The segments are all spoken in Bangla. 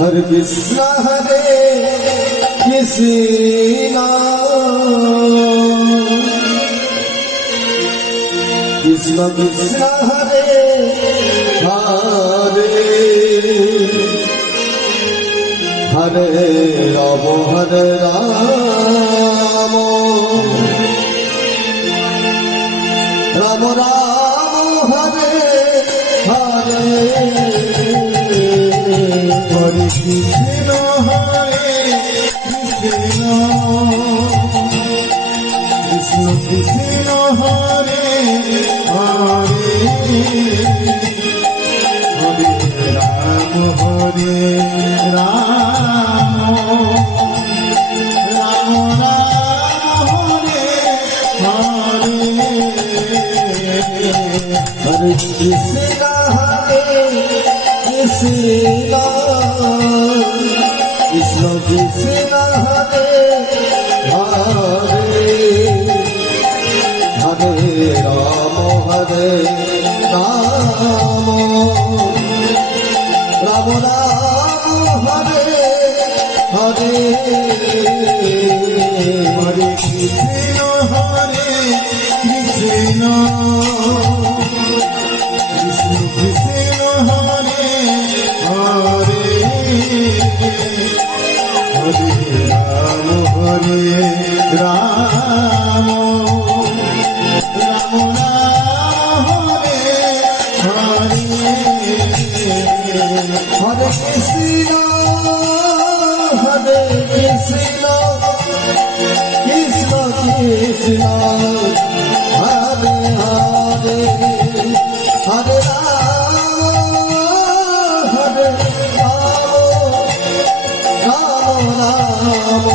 हरे कृष्ण हरे कृष्ण कृष्ण कृष्ण हरे हरे हरे राम हरे राम राम राम हरे हरे हरे कृष्ण हरे कृष्ण कृष्ण कृष्ण हरे हरे हरे राम राम राम हरे हरे हरे कृष्ण हरे कृष्ण कृष्ण कृष्ण हरे हरे हरे राम राम राम राम हरे हरे हरे कृष्ण हरे कृष्ण कृष्ण कृष्ण हरे हरे हरे राम राम राम राम हरे हरे हरे कृष्ण कृष्ण कृष्ण हरे हरे हरे राम राम हरे हरे हरे कृष्ण कृष्ण कृष्ण हरे हरे हरे राम राम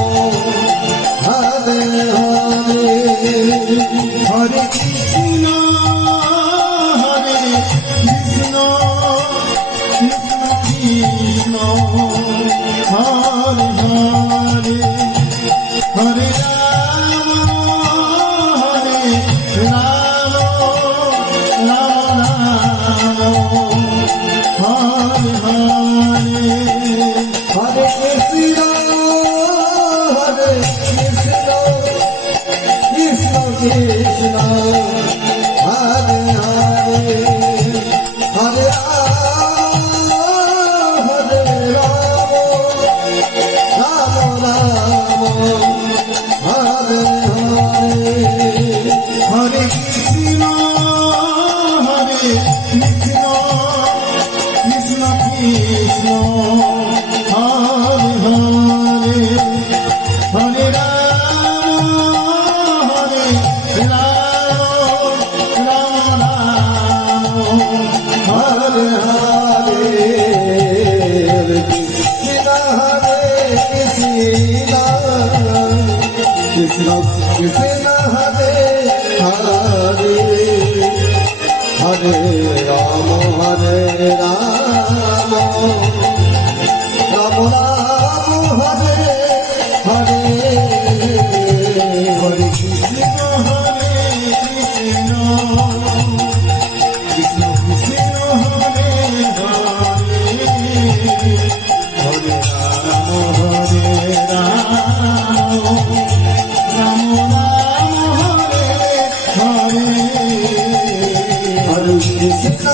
हरे हरे हरे कृष्ण कृष्ण कृष्ण हरे हरे हरे राम राम हरे हरे हरे कृष्ण कृष्ण कृष्ण हरे हरे हरे राम हरे हरे हरे कृष्ण कृष्ण कृष्ण हरे हरे हरे राम राम राम हरे हरे हरे कृष्ण कृष्ण कृष्ण हरे हरे हरे राम राम हरे हरे हरे कृष्ण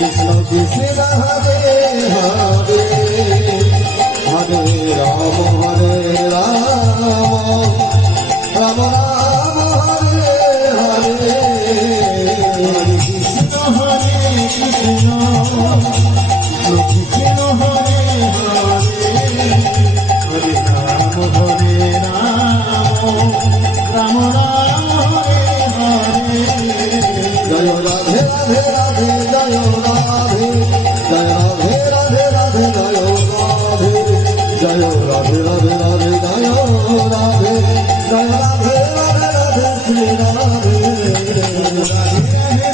कृष्ण कृष्ण हरे हरे हरे राम राम राम हरे हरे কৃষ্ণ হরে হরে হরে রাম রাম রাম হরে হরে জয় রাধে রাধে রাধে জয় রাধে জয় রাধে রাধে রাধে জয় রাধে জয় রাধে রাধে রাধে জয় রাধে জয় রাধে রাধে রাধে শ্রী রাধে রাধে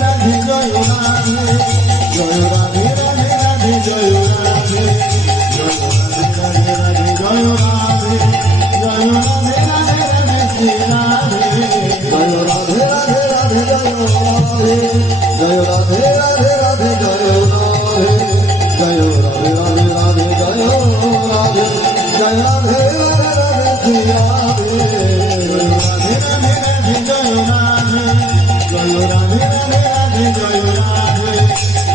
রাধে জয় রাধে জয় রাধে রাধে রাধে জয় রাধে জয় রাধে রাধে জয় রাধে জয় রাধে রাধে রাধে শ্রী রাধে জয় রাধে রাধে রাধে জয় রাধে জয় রাধে রাধে রাধে জয় রাধে জয় রাধে রাধে রাধে জয় রাধে জয় রাধে রাধে রাধে শ্রী রাধে রাধে রাধে রাধে জয় রাধে জয় রাধে রাধে রাধে জয় রাধে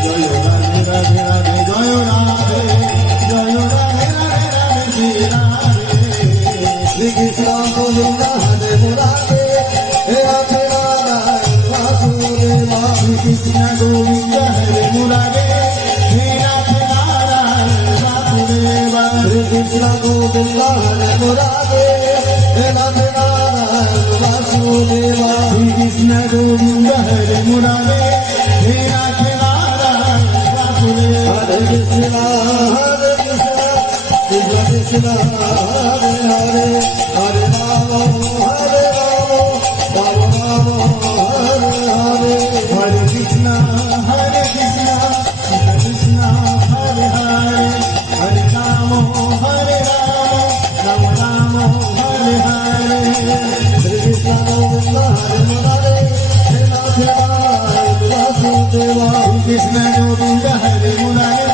জয় রাধে রাধে রাধে জয় রাধে জয় রাধে রাধে রাধে শ্রী রাধে শ্রী কৃষ্ণ গোবিন্দ হরে মুরারে হে রাধে নারায়ণ বাসুদেবা শ্রী কৃষ্ণ গোবিন্দ হরে মুরারে হে রাধে নারায়ণ বাসুদেবা শ্রী কৃষ্ণ গোবিন্দ হরে মুরারে হে রাধে নারায়ণ বাসুদেবা শ্রী কৃষ্ণ গোবিন্দ হরে মুরারে হে রাধে নারায়ণ বাসুদেবা হরে কৃষ্ণ কৃষ্ণ কৃষ্ণ হরে হরে হরে রাম রাম রাম হরে হরে হরে কৃষ্ণ কৃষ্ণ কৃষ্ণ হরে হরে হরে রাম রাম রাম হরে হরে শ্রী কৃষ্ণ গোবিন্দ হরে মুরারে হে রাধে নারায়ণ বাসুদেবা কৃষ্ণ গোবিন্দ হরে মুরারে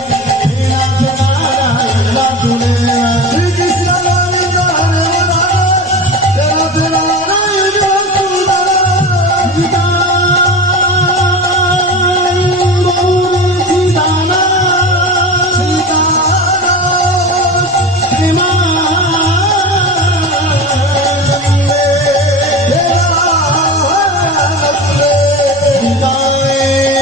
হে রাধে নারায়ণ বাসুদেবা শ্রী কৃষ্ণ গোবিন্দ হরে মুরারে হে রাধে নারায়ণ বাসুদেবা Bye.